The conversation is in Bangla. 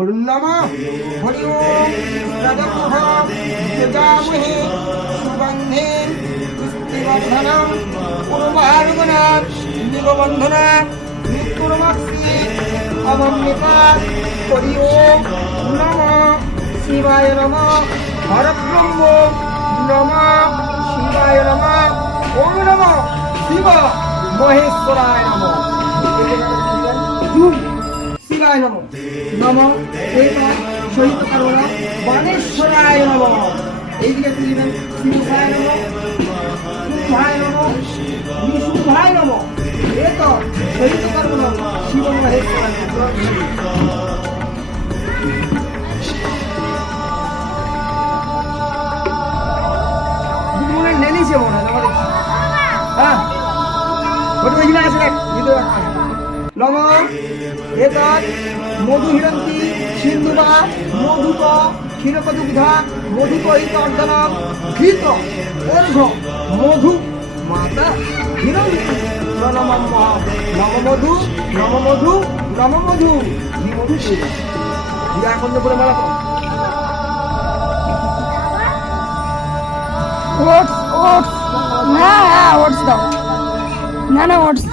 नमः हरि ओम तदमुहं यजामहे सुगन्धे पुष्टिवर्धनं उर्वारुगुणात् निगबन्धनात् मृत्युर्मक्षि अमृतात् हरि ओम नमः शिवाय नमः परब्रह्म नमः शिवाय नमः ओम नमः शिव महेश्वराय नमः शिवाय नमः नमः एका शहीद करोना बाणेश्वराय नमः এইদিকে তুলবেন শিবায় নমঃ শুভায় নমঃ নিশুভায় নমঃ এক শহীদ কর্মণ শিব মহেশ্বরায় নমঃ মনে নেনিছে মনে আমাদের হ্যাঁ বড় মহিলা আছে ভিডিও রাখা নমঃ এতৎ মধুহিরন্তি সিন্ধুবা মধুক ক্ষীরকদুগ্ধা মধুকহিত অর্ধনম ঘৃত অর্ঘ মধু মাতা হিরন্তি প্রণমম নম মধু নম মধু নম মধু এই মধু দিয়া এখন পুরো মালা করো ওটস ওটস না ওটস দাও না ওটস